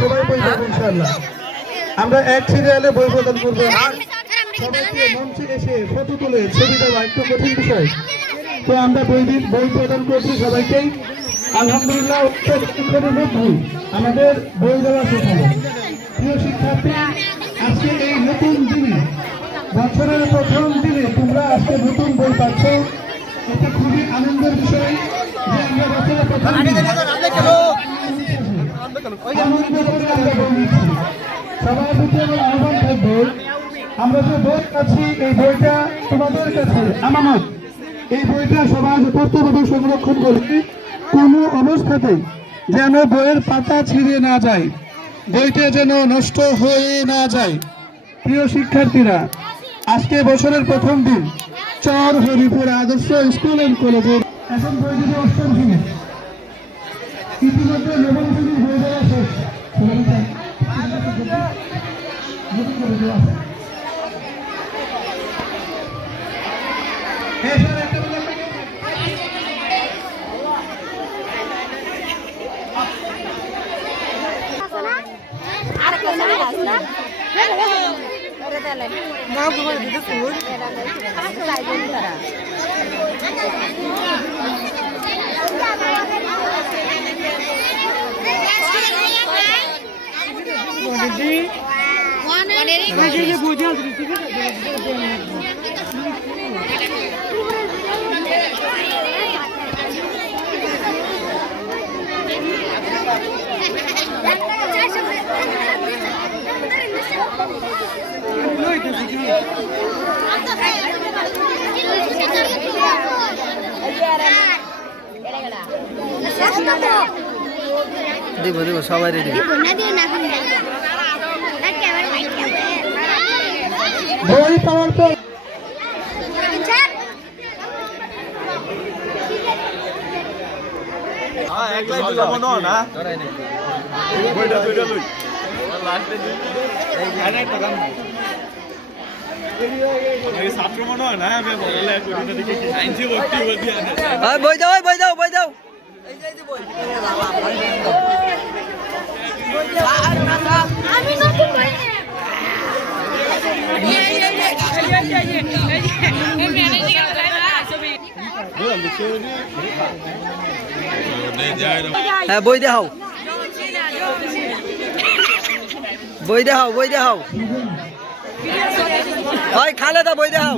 সবাই বই পাবো ইনশাআল্লাহ। আমরা এক সিরিয়ালে বই প্রদান করবো। সবাইকে মঞ্চে এসে ফটো তুলে ছবি দেওয়া একটু কঠিন বিষয়, তো আমরা বই প্রদান করছি সবাইকেই। আলহামদুলিল্লাহ উত্তরের মধ্যে আমাদের বই দেওয়া শেষ হলো। প্রিয় শিক্ষার্থী, আজকে এই নতুন দিনে, বছরের প্রথম দিনে তোমরা আজকে নতুন বই পাচ্ছ। এটা খুবই আনন্দের বিষয় যে আমরা বছরের প্রথম দিনে আনন্দ করে আমরা বই নিচ্ছি। সবার প্রতি আমার আহ্বান থাকবে, আমরা যে বই পাচ্ছি এই বইটা তোমাদের কাছে আমানত। এই বইটা সবাই যথার্থভাবে সংরক্ষণ করবে, কোনো অবস্থাতেই যেন বইয়ের পাতা ছিঁড়ে না যায়, বইটা যেন নষ্ট হয়ে না যায়। প্রিয় শিক্ষার্থীরা, আজকে বছরের প্রথম দিন চর হরিপুর আদর্শ স্কুল এন্ড কলেজের এখন বই দিবে অষ্টম শ্রেণী। ইতিমধ্যে নবম শ্রেণীর বই দেওয়া শেষ। দিব দিব সবাই দিব বই পাওয়ার পর বই দাও বই দাও বই দাও হ্যাঁ বই দেখাও বই দেখাও বই দেখাও হয় খালেদা বই দেখাও